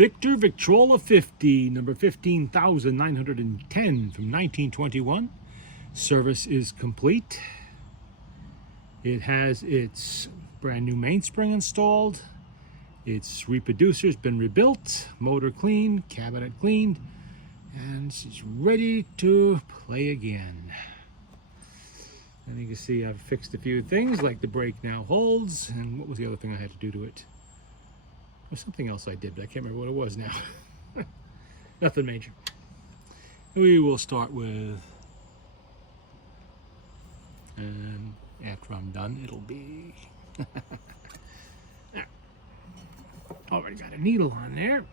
Victrola 50, number 15,910 from 1921. Service is complete. It has its brand new mainspring installed. Its reproducer's been rebuilt, motor cleaned, cabinet cleaned, and she's ready to play again. And you can see I've fixed a few things, like the brake now holds, and what was the other thing I had to do to it? There's something else I did, but I can't remember what it was now. Nothing major. We will start with, and after I'm done, it'll be... Already got a needle on there.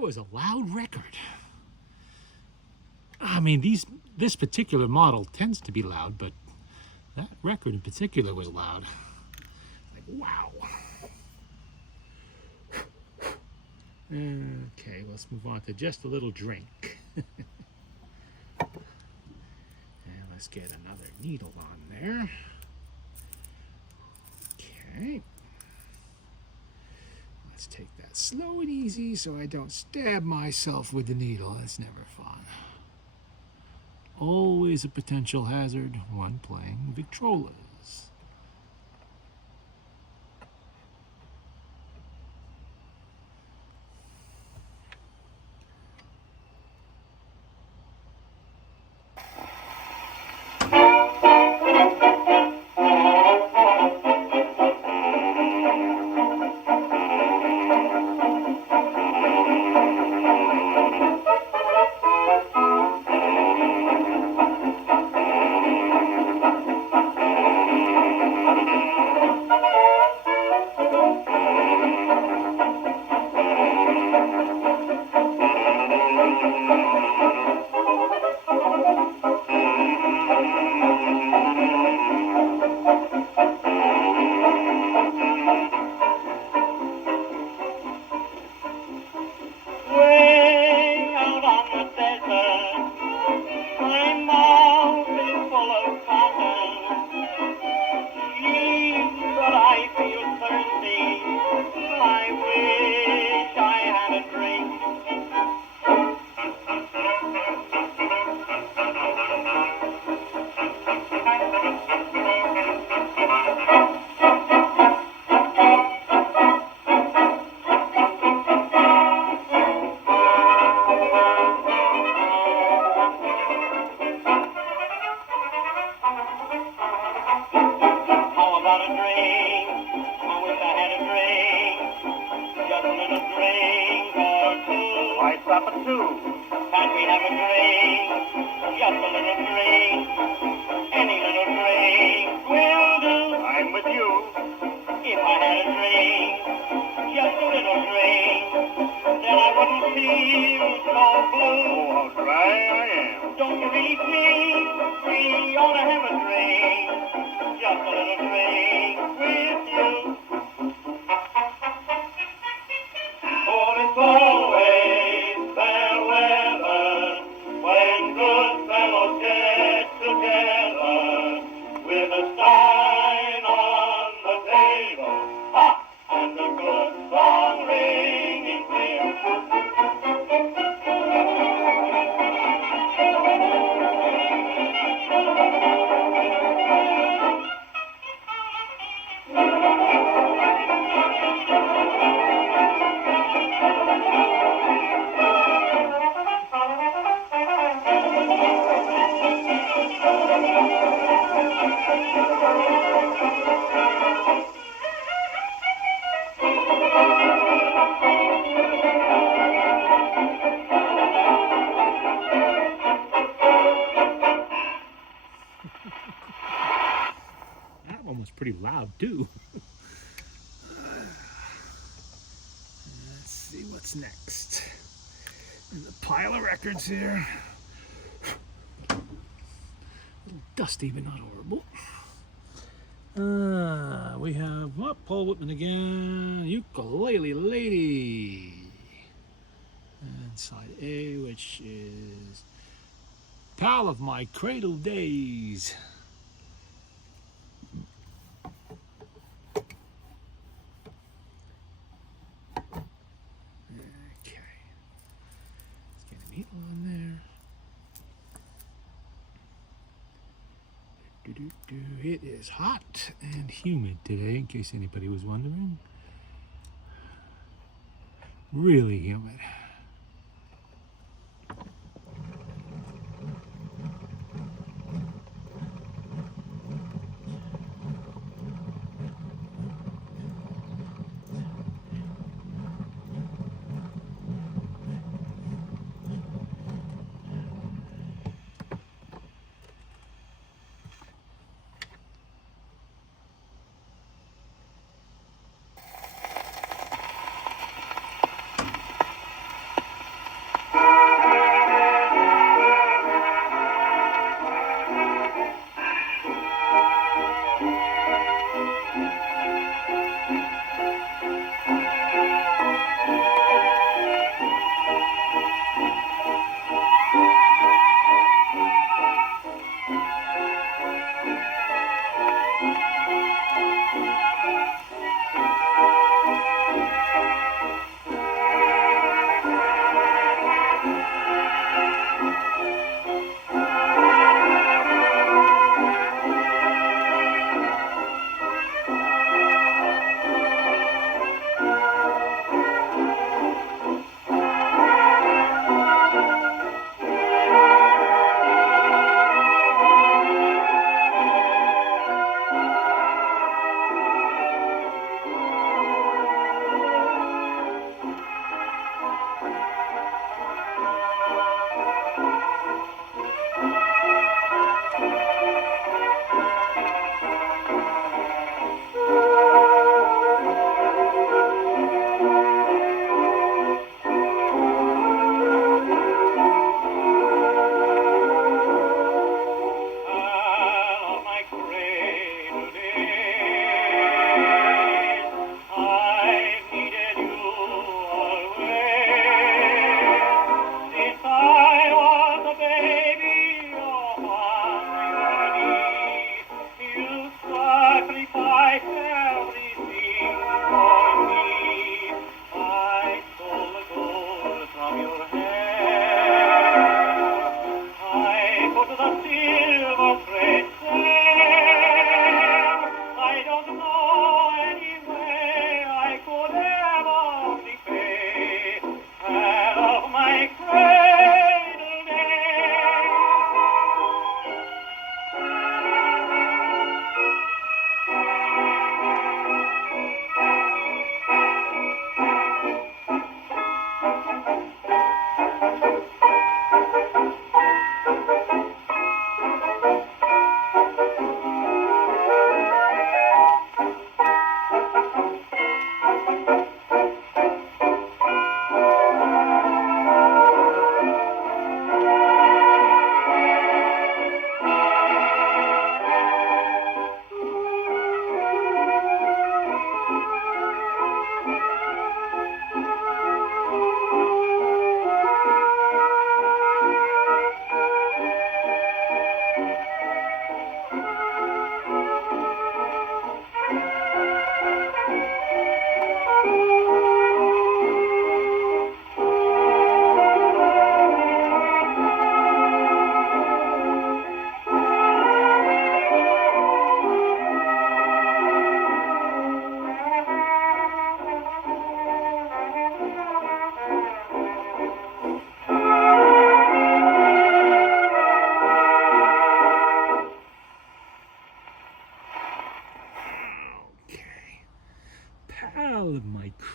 Was a loud record. I mean, this particular model tends to be loud, but that record in particular was loud. Like, wow. Okay, let's move on to just a little drink. And let's get another needle on there. Okay. Let's take that slow and easy so I don't stab myself with the needle. That's never fun. Always a potential hazard when playing Victrolas. for two. Can we have a drink? Just a little drink. Any little drink will do. I'm with you. If I had a drink, just a little drink, then I wouldn't feel so blue. Oh, how dry I am. Don't you really think we ought to have a drink? Just a little drink with you. For it's always fair weather when good fellows get together with a stein on the table, ha, and a good song ringing clear. That one was pretty loud too. Let's see what's next in the pile of records here. A little dusty, but not horrible. We have Paul Whitman again, Ukulele Lady. And side A, which is Pal of My Cradle Days. Okay. Let's get a needle on there. It is hot and humid today, in case anybody was wondering. Really humid.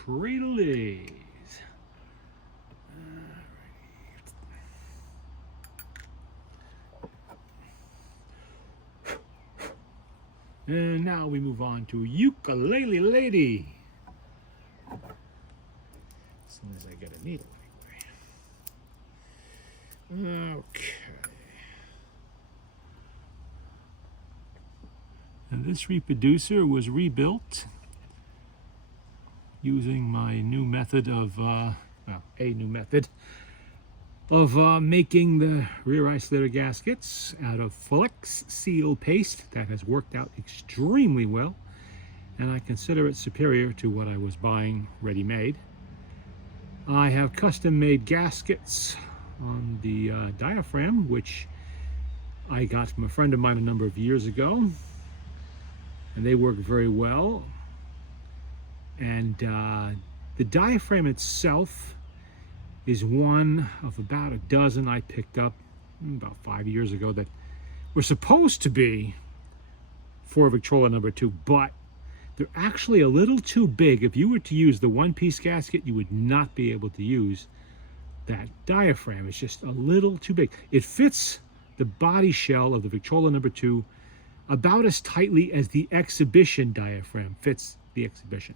Cradle Days. And now we move on to Ukulele Lady. As soon as I get a needle, anyway. Okay. And this reproducer was rebuilt using my new method of, making the rear isolator gaskets out of Flex Seal paste. That has worked out extremely well, and I consider it superior to what I was buying ready-made. I have custom-made gaskets on the diaphragm, which I got from a friend of mine a number of years ago, and they work very well. And the diaphragm itself is one of about a dozen I picked up about 5 years ago that were supposed to be for Victrola number 2, but they're actually a little too big. If you were to use the one-piece gasket, you would not be able to use that diaphragm. It's just a little too big. It fits the body shell of the Victrola number 2 about as tightly as the exhibition diaphragm fits the exhibition.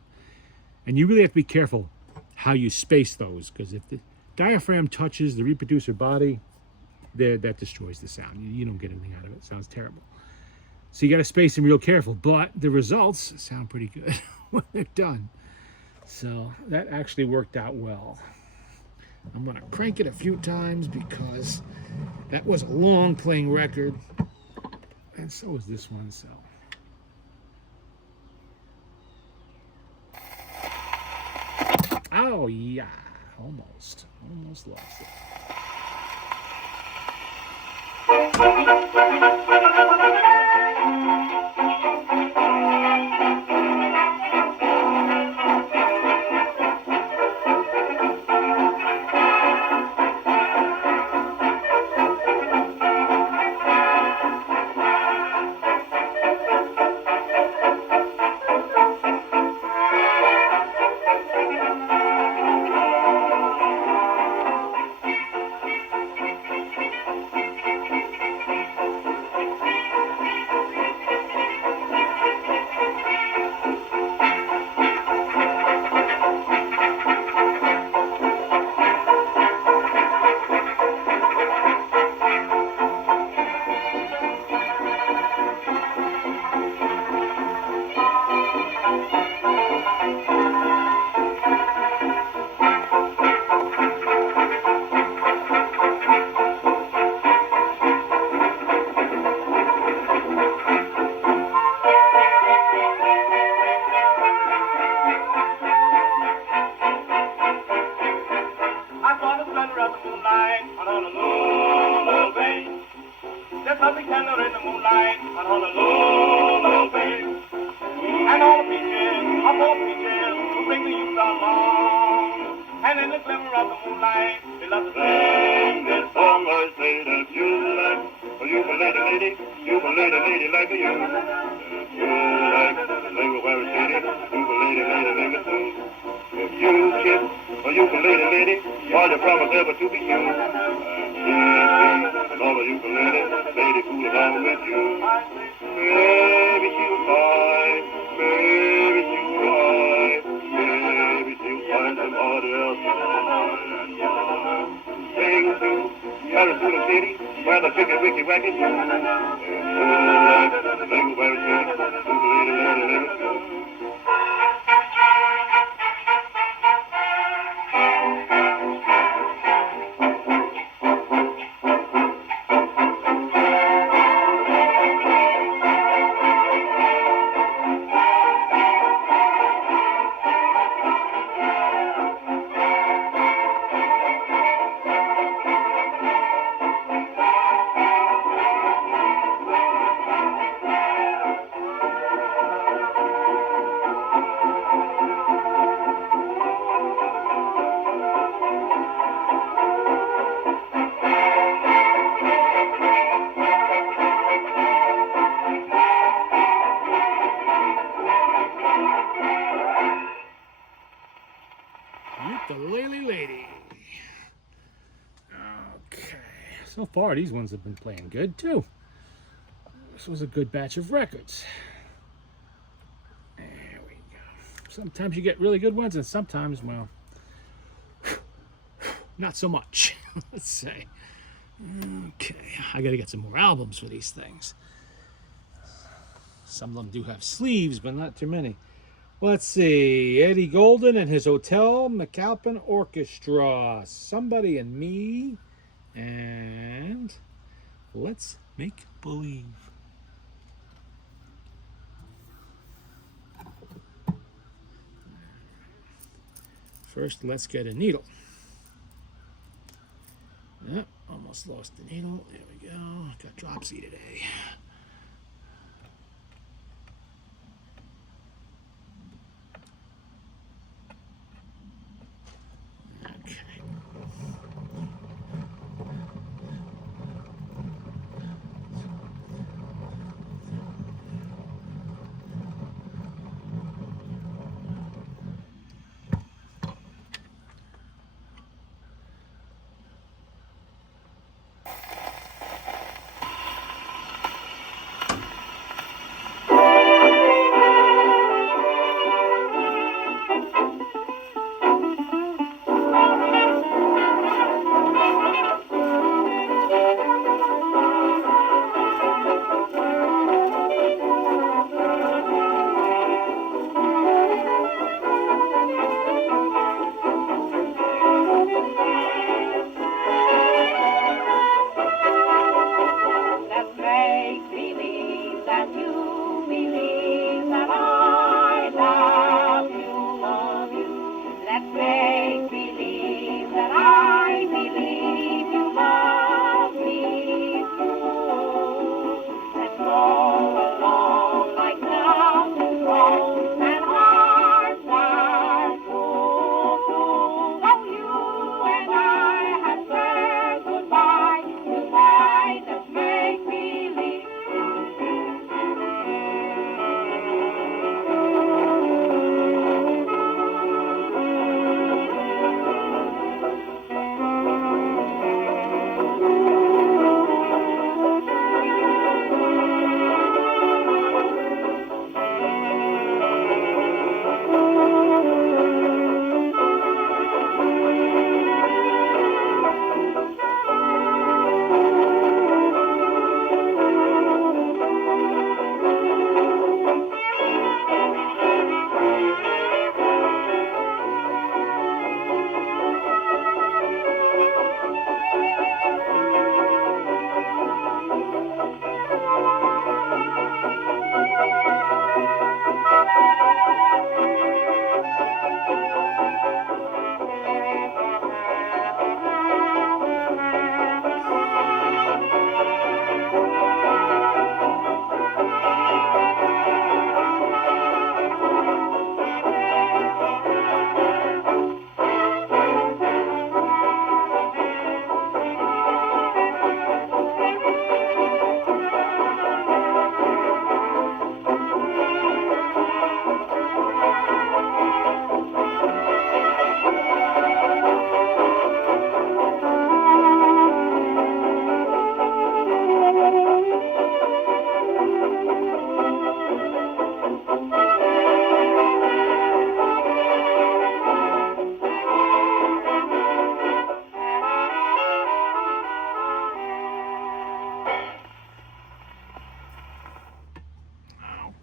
And you really have to be careful how you space those, because if the diaphragm touches the reproducer body, that destroys the sound. You don't get anything out of it. It sounds terrible. So you got to space them real careful, but the results sound pretty good when they're done. So that actually worked out well. I'm going to crank it a few times because that was a long playing record, and so is this one. So oh yeah, almost lost it. far, these ones have been playing good too. This was a good batch of records. There we go. Sometimes you get really good ones, and sometimes, well, not so much. Let's say. Okay, I gotta get some more albums for these things. Some of them do have sleeves, but not too many. Let's see. Eddie Golden and his Hotel McAlpin Orchestra. Somebody and Me. And Let's Make Believe. First, let's get a needle. Yep, almost lost the needle. There we go. Got dropsy today.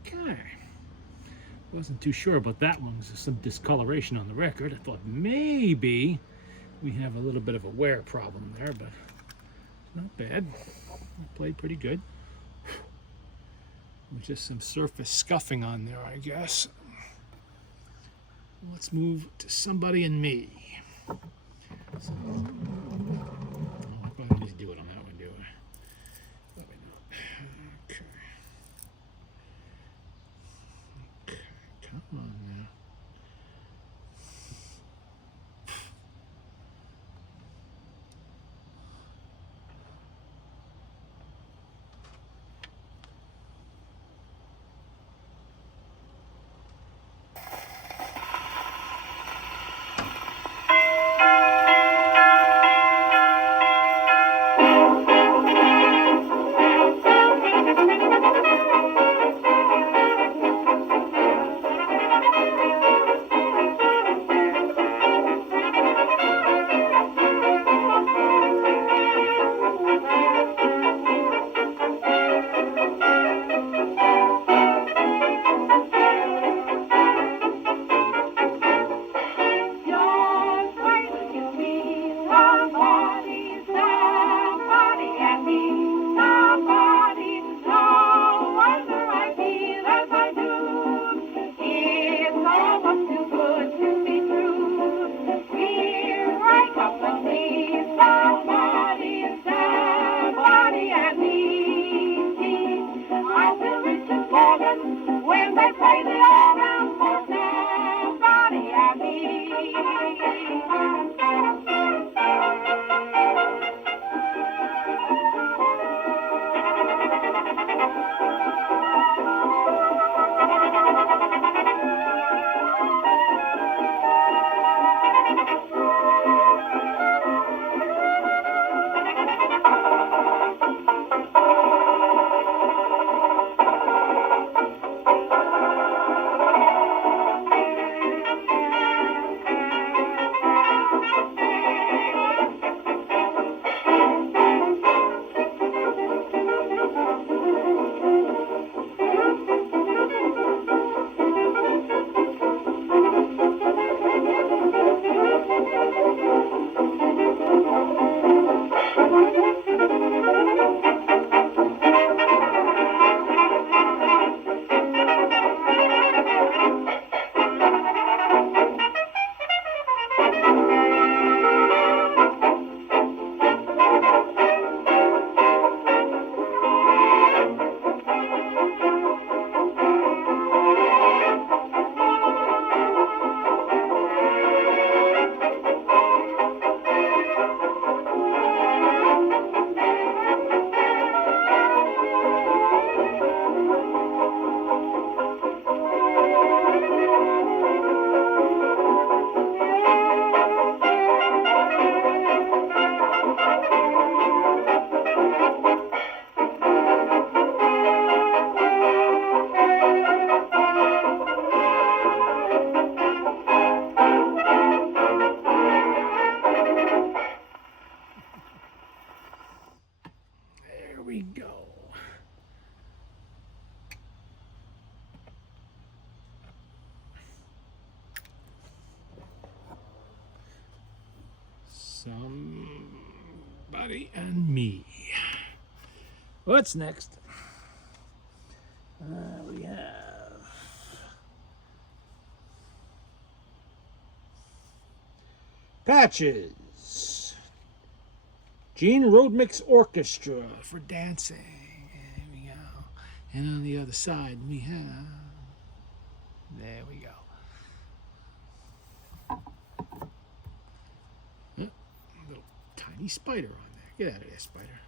Okay. Wasn't too sure about that one. There's some discoloration on the record. I thought maybe we have a little bit of a wear problem there, but not bad. Played pretty good. With just some surface scuffing on there, I guess. Let's move to Somebody and Me. So, I don't need to do it on that one, do I? Probably not. Okay. Okay, come on now. They crazy all around for somebody I need. There we go. Somebody and me. What's next? We have patches. Gene Road Mix Orchestra for dancing. There we go. And on the other side we have. There we go. Little tiny spider on there. Get out of there, spider.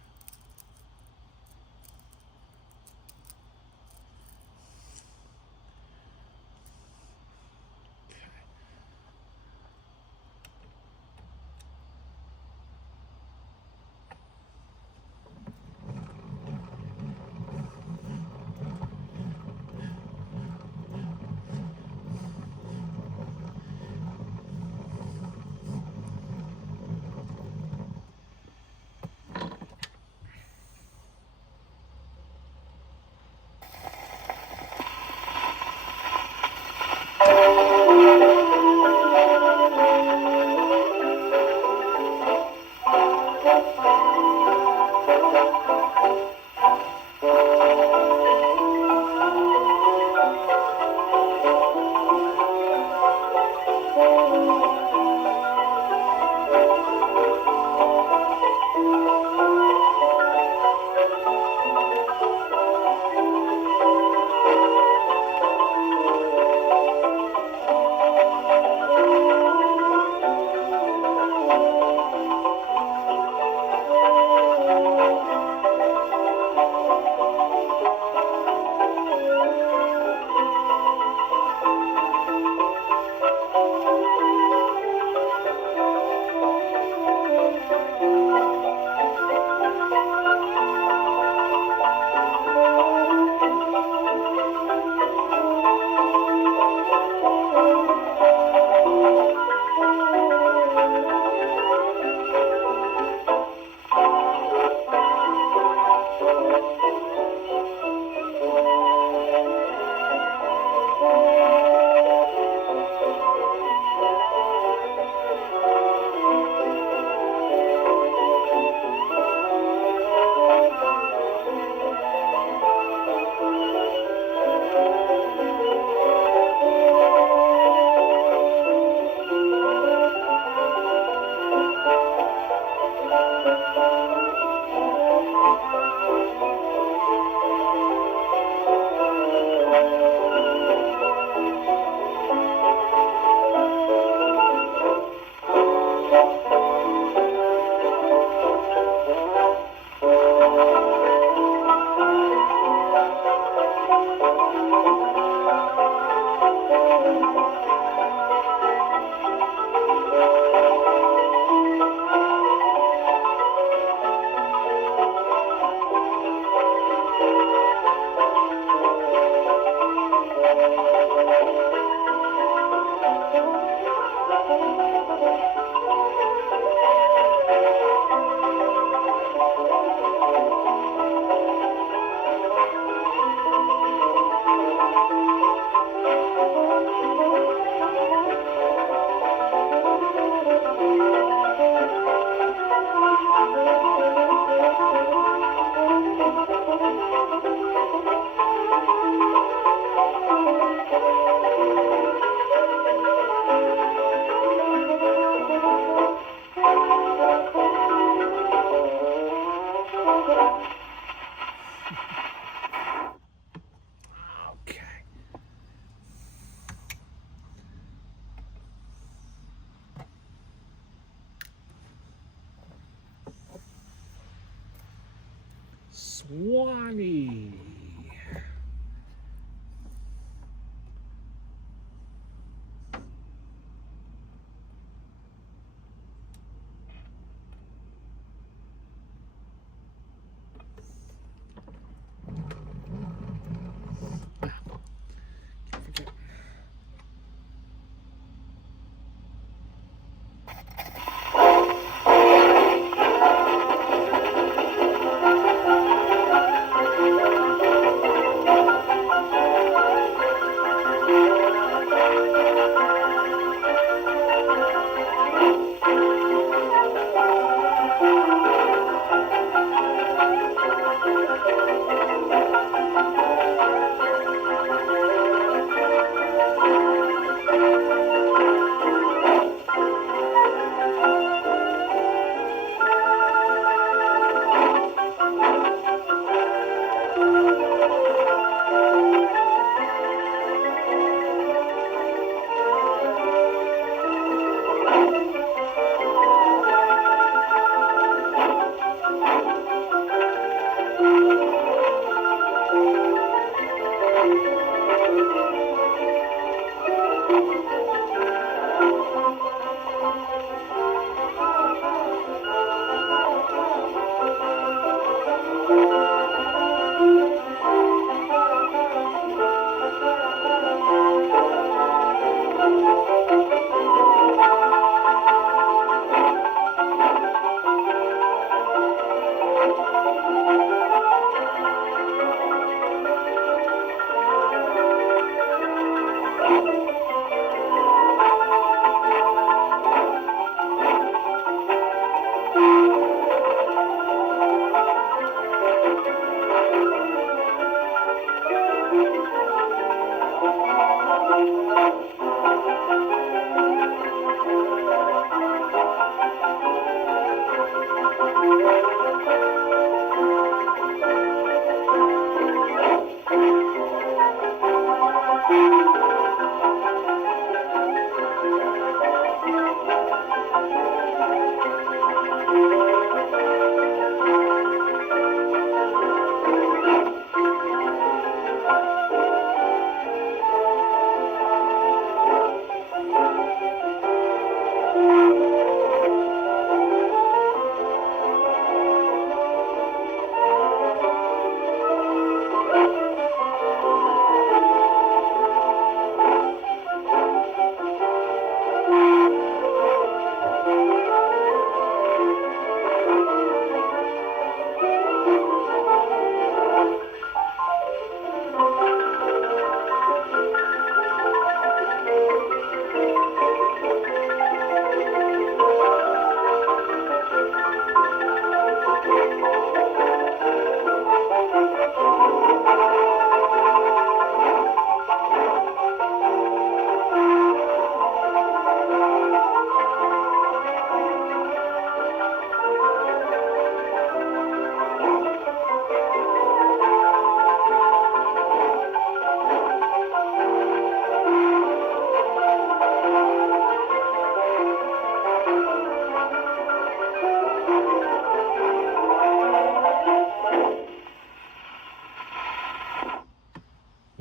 Wani.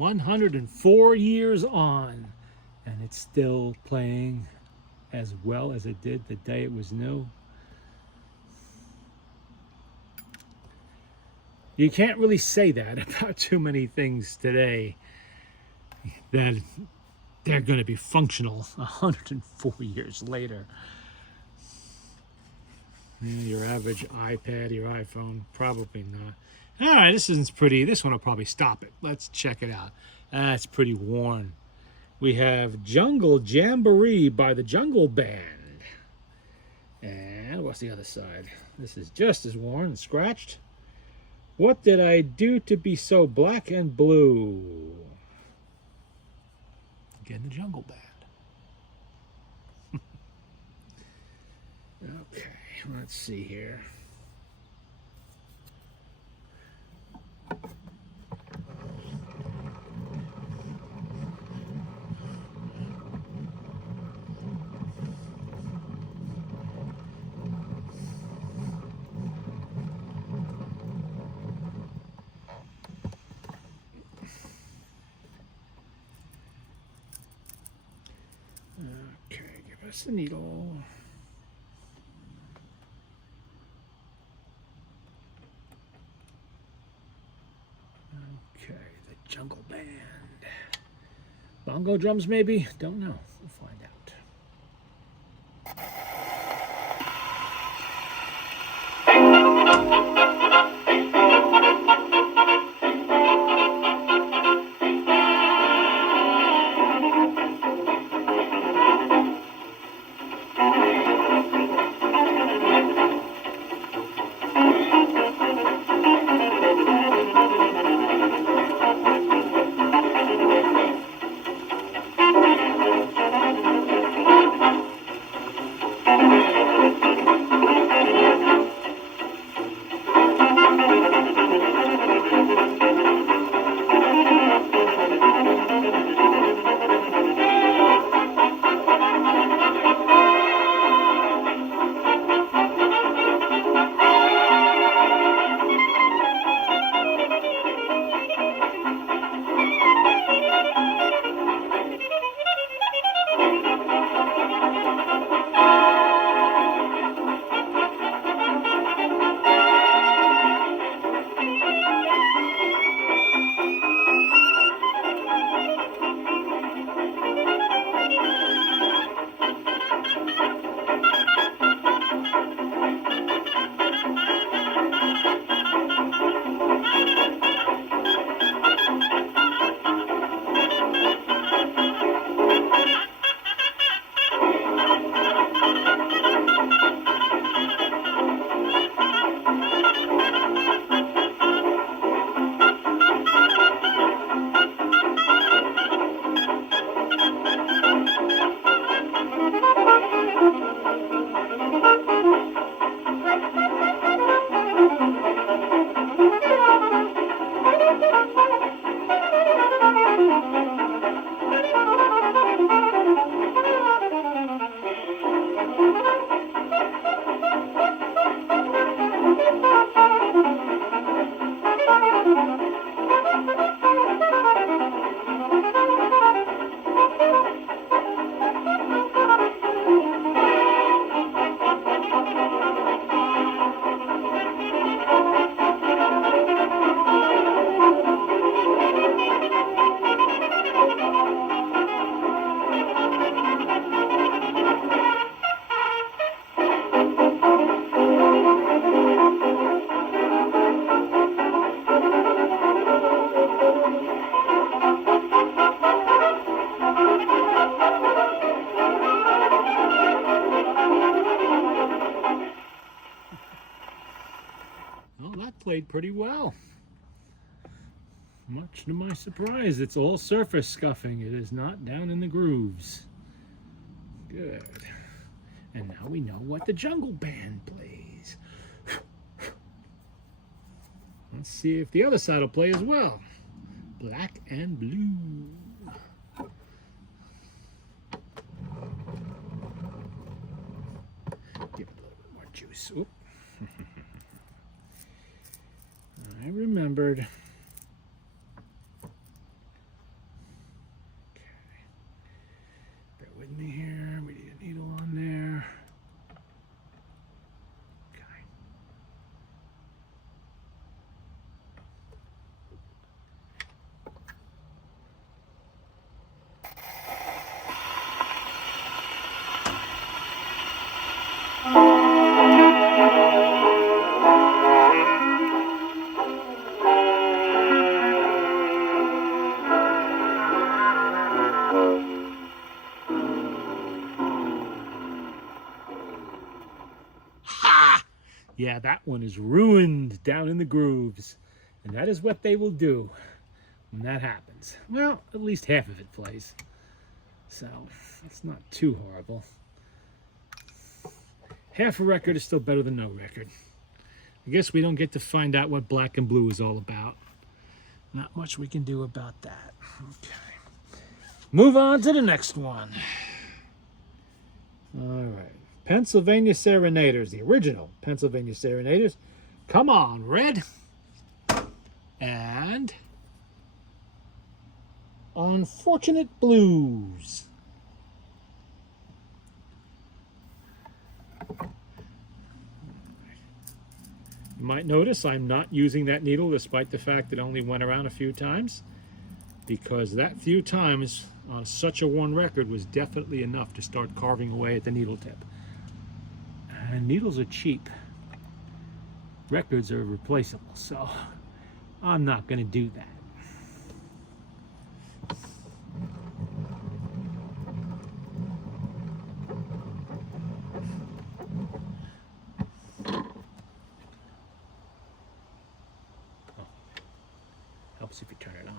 $104 on, and it's still playing as well as it did the day it was new. You can't really say that about too many things today, that they're going to be functional 104 years later. Yeah, your average iPad, your iPhone, probably not. All right, this isn't pretty. This one will probably stop it. Let's check it out. That's pretty worn. We have Jungle Jamboree by the Jungle Band. And what's the other side? This is just as worn and scratched. What did I do to be so black and blue? Again, the Jungle Band. Okay, let's see here. Where's the needle? Okay, the Jungle Band. Bongo drums, maybe? Don't know. We'll find out. Well, that played pretty well. Much to my surprise, it's all surface scuffing. It is not down in the grooves. Good. And now we know what the Jungle Band plays. Let's see if the other side will play as well. Black and blue. Give it a little bit more juice. Oop. I remembered. Okay. Bear with me here. We need a needle on there. Okay. Yeah, that one is ruined down in the grooves. And that is what they will do when that happens. Well, at least half of it plays. So, that's not too horrible. Half a record is still better than no record. I guess we don't get to find out what black and blue is all about. Not much we can do about that. Okay. Move on to the next one. All right. Pennsylvania Serenaders, the original Pennsylvania Serenaders. Come on, Red. And Unfortunate Blues. might notice I'm not using that needle despite the fact it only went around a few times, because that few times on such a worn record was definitely enough to start carving away at the needle tip. And needles are cheap. Records are replaceable, so I'm not going to do that. Oh, helps if you turn it on.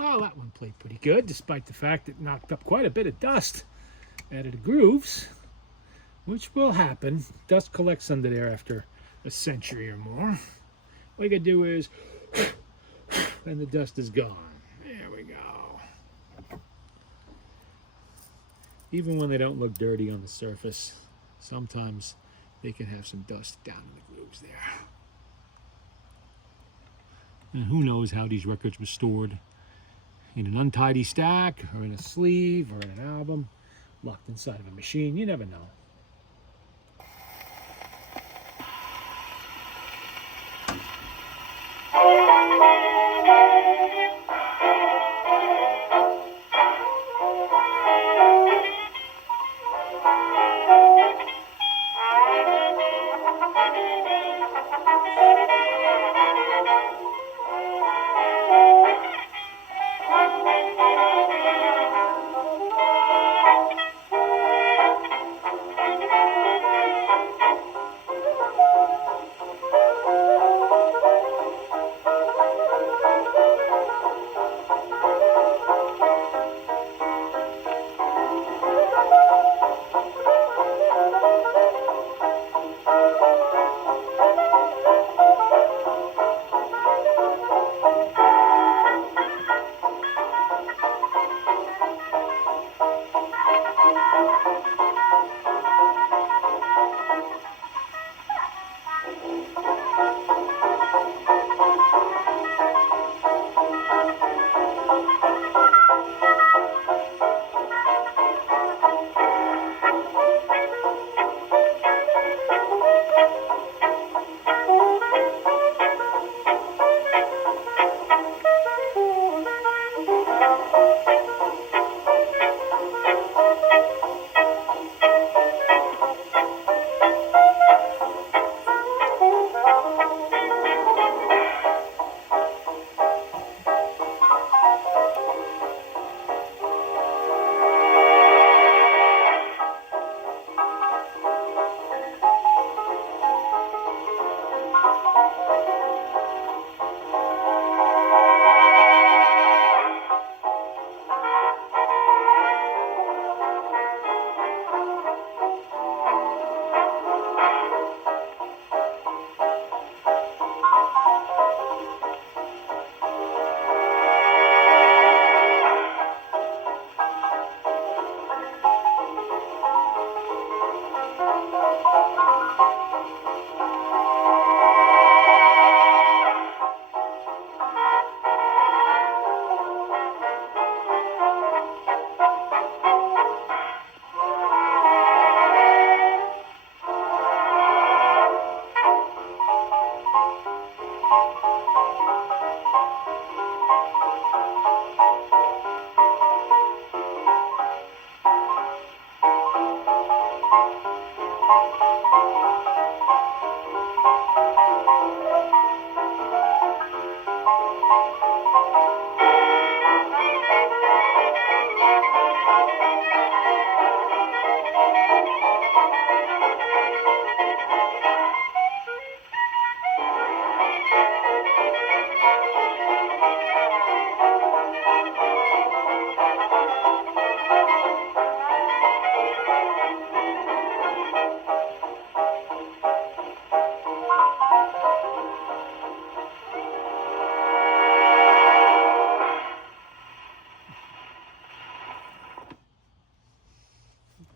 Well, that one played pretty good, despite the fact it knocked up quite a bit of dust out of the grooves, which will happen. Dust collects under there after a century or more. All you gotta do is, and the dust is gone. There we go. Even when they don't look dirty on the surface, sometimes they can have some dust down in the grooves there. And who knows how these records were stored? In an untidy stack, or in a sleeve, or in an album, locked inside of a machine. You never know.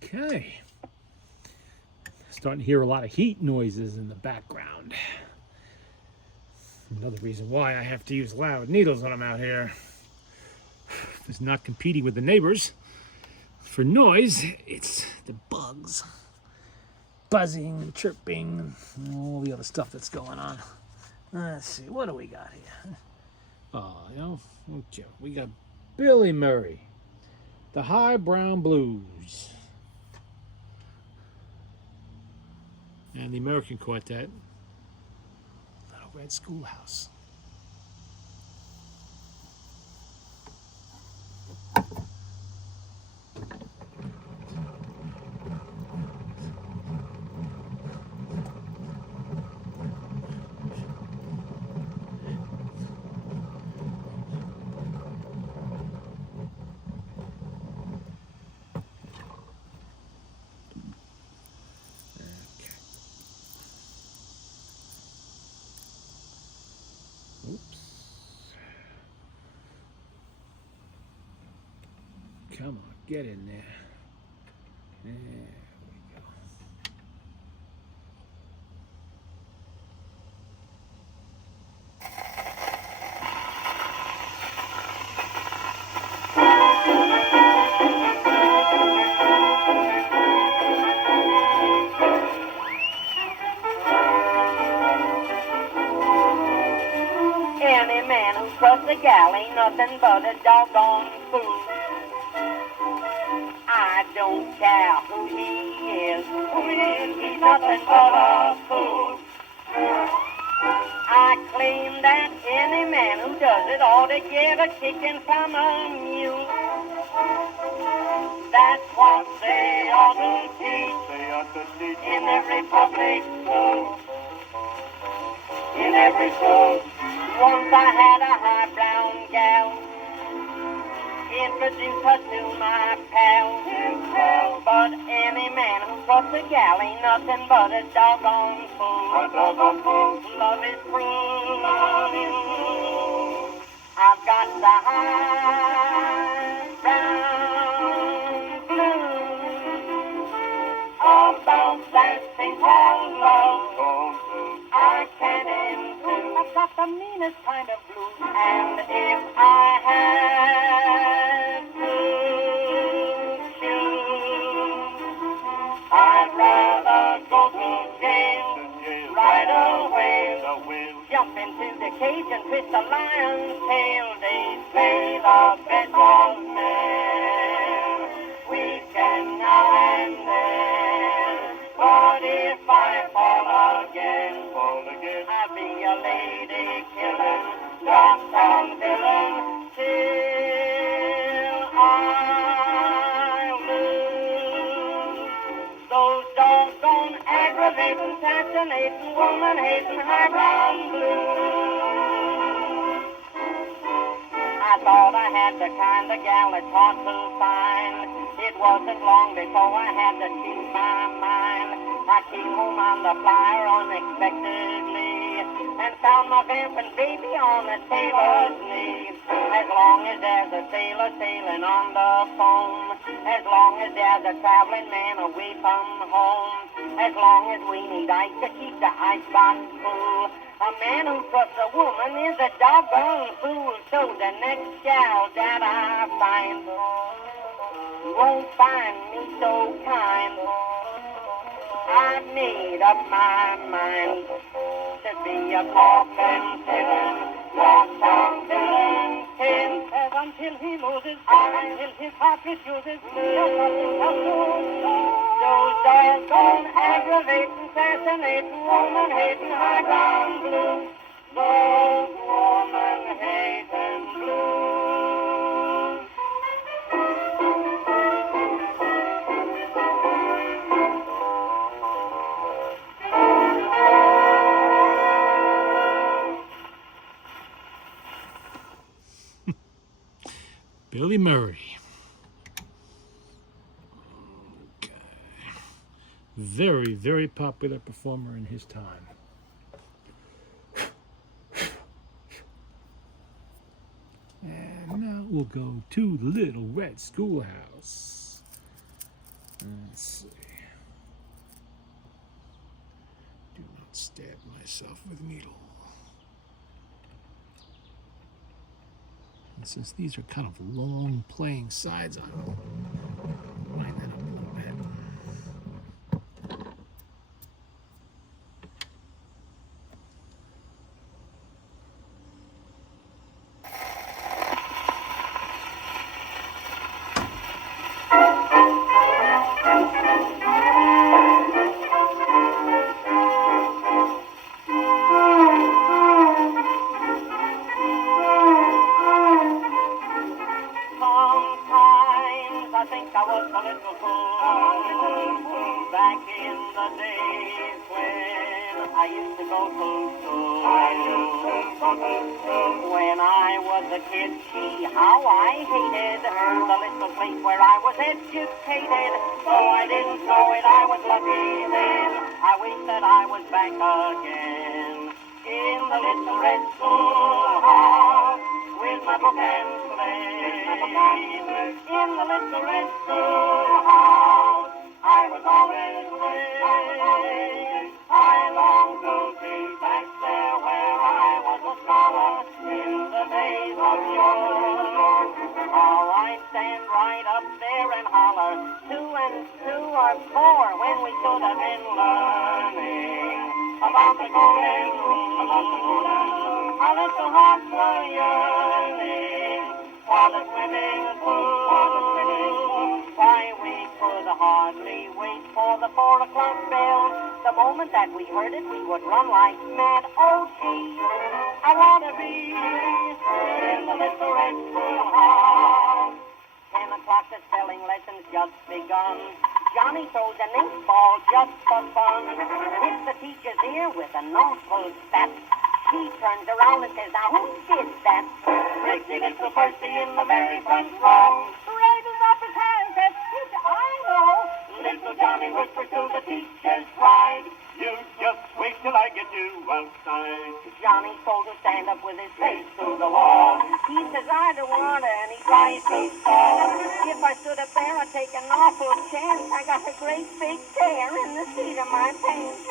Okay. Starting to hear a lot of heat noises in the background. Another reason why I have to use loud needles when I'm out here. It's not competing with the neighbors for noise, it's the bugs. Buzzing and chirping and all the other stuff that's going on. Let's see, what do we got here? Oh, okay. We got Billy Murray, the High Brown Blues, and the American Quartet, Little Red Schoolhouse. Oops. Come on, get in there. There we go. Any man who trusts a gal ain't nothing but a doggone fool. I don't care who he is, he's nothing but a fool. I claim that any man who does it ought to get a kicking from a mule. That's what they ought to teach in every public school. In every school. Once I had a high brown gal, introduced her to my pal. But any man who trusts a gal ain't nothing but a doggone fool. Love is cruel. I've got the high brown blues about that thing called love. I can't improve. I've got the meanest kind of blues. And if I had to choose, I'd rather go to jail right away. Jump into the cage and twist the lion's tail. They say the bed was there, weekend now and then. But if I fall again, I'll be a lady killing, downtown villain, till I lose. Those doggone aggravating, fascinating, woman-hating, high-brown blues. I thought I had the kind of gal that's hard to find. It wasn't long before I had to change my mind. I came home on the flyer unexpectedly and found my vamping baby on a sailor's knee. As long as there's a sailor sailing on the foam, as long as there's a traveling man away from home, as long as we need ice to keep the icebox full, a man who trusts a woman is a doggone fool. So the next gal that I find won't find me so kind. I made up my mind to be a coffin filling, walk down villain, says until he loses, until his heart refuses. Those doggone aggravating, fascinating, woman-hating, high-ground blues. Those woman-hating blues. Billy Murray. Okay. Very, very popular performer in his time. And now we'll go to the Little Red Schoolhouse. Let's see. Do not stab myself with needle. And since these are kind of long playing sides, I will wind that up a little bit. Sometimes I think I was a little fool back in the days when I used to go to school. When I was a kid, gee, how I hated the little place where I was educated. Though I didn't know it, I was lucky then. I wish that I was back again in the little red schoolhouse with my book and slate. In the little red schoolhouse, I was always late. I long to be back there where I was a scholar in the days of yore. Oh, I'd stand right up there and holler, 2 and 2 are 4, when we should have been learning about the golden rule. Our little hearts were yearning for the swimming pool. Why, we could hardly wait for the 4 o'clock bell. The moment that we heard it, we would run like mad. Oh, gee, I want to be in the little red schoolhouse. 10 o'clock, the spelling lesson's just begun. Johnny throws an ink ball just for fun. Hits the teacher's ear with an awful spat. He turns around and says, now who did that? Pretty little Percy in the very front row raises up his hand and says, did I know? Little Johnny whispers to the teacher's pride, you just wait till I get you outside. Johnny's told to stand up with his face to the wall. He says, I don't want it, and he tries to stall. If I stood up there, I'd take an awful chance. I got a great big tear in the seat of my pants.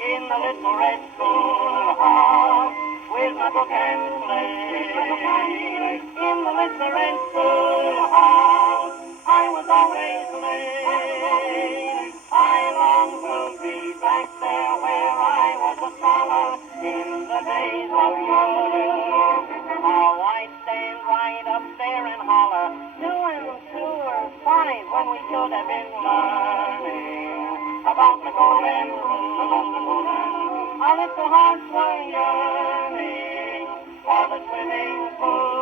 In the little red schoolhouse with my book and slate. In the little red schoolhouse, I was always late. I long to be back there where I was a scholar in the days of yore. Oh, I'd stand right up there and holler, 2 and 2 are 5, when we should have been learning about the golden rule. Our little hearts were yearning for the swimming pool.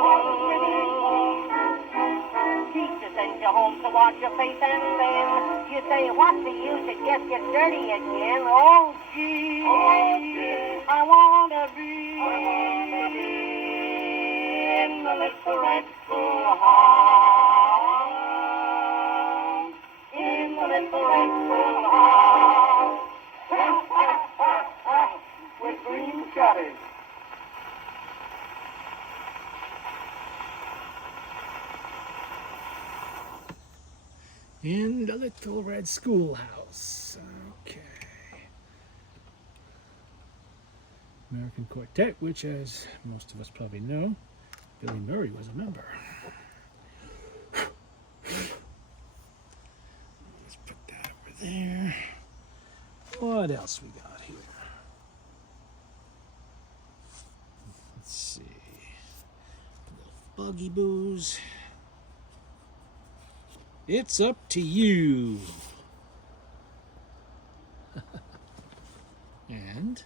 Teacher sends you home to wash your face, and then you say, what's the use? It just gets dirty again. Oh, gee, I want to be in the little red schoolhouse. In the little red schoolhouse. With green shutters. In the little red schoolhouse. Okay. American Quartet, which, as most of us probably know, Billy Murray was a member. Let's put that over there. What else we got here? Let's see. Buggy Boos. It's up to you. And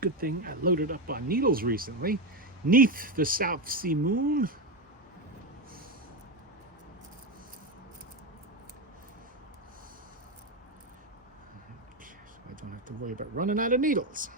Good thing I loaded up on needles recently. Neath the South Sea Moon. So I don't have to worry about running out of needles.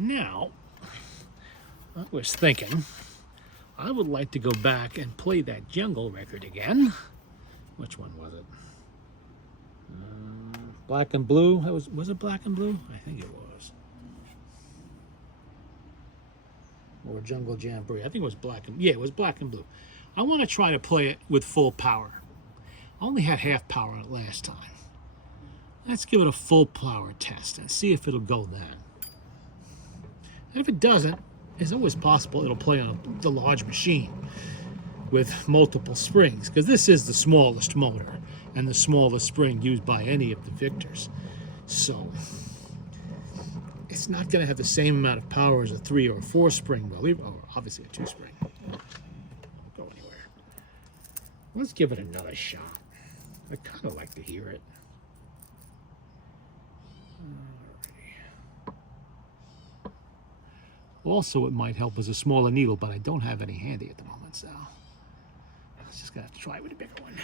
Now, I was thinking I would like to go back and play that jungle record again. Which one was it? Black and Blue. Was it Black and Blue? I think it was. Or Jungle Jamboree. I think it was yeah, it was Black and Blue. I want to try to play it with full power. I only had half power on it last time. Let's give it a full power test and see if it'll go then. And if it doesn't, it's always possible it'll play on the large machine with multiple springs, because this is the smallest motor and the smallest spring used by any of the Victors. So it's not going to have the same amount of power as a 3 or 4 spring will, or obviously a 2 spring. Won't go anywhere. Let's give it another shot. I kind of like to hear it. Also, it might help as a smaller needle, but I don't have any handy at the moment, so I was just gonna have to try with a bigger one.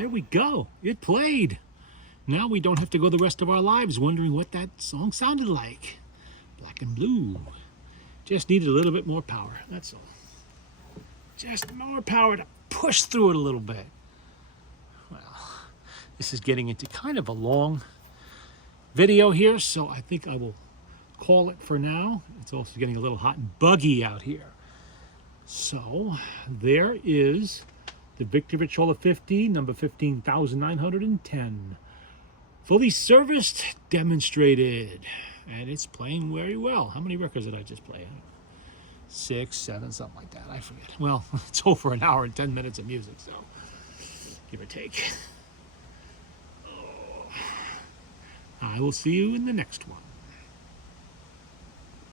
There we go. It played. Now we don't have to go the rest of our lives wondering what that song sounded like. Black and Blue. Just needed a little bit more power. That's all. Just more power to push through it a little bit. Well, this is getting into kind of a long video here, so I think I will call it for now. It's also getting a little hot and buggy out here. So there is the Victor Victrola 50, number 15,910. Fully serviced, demonstrated, and it's playing very well. How many records did I just play? 6, 7, something like that. I forget. Well, it's over an hour and 10 minutes of music, so give or take. I will see you in the next one.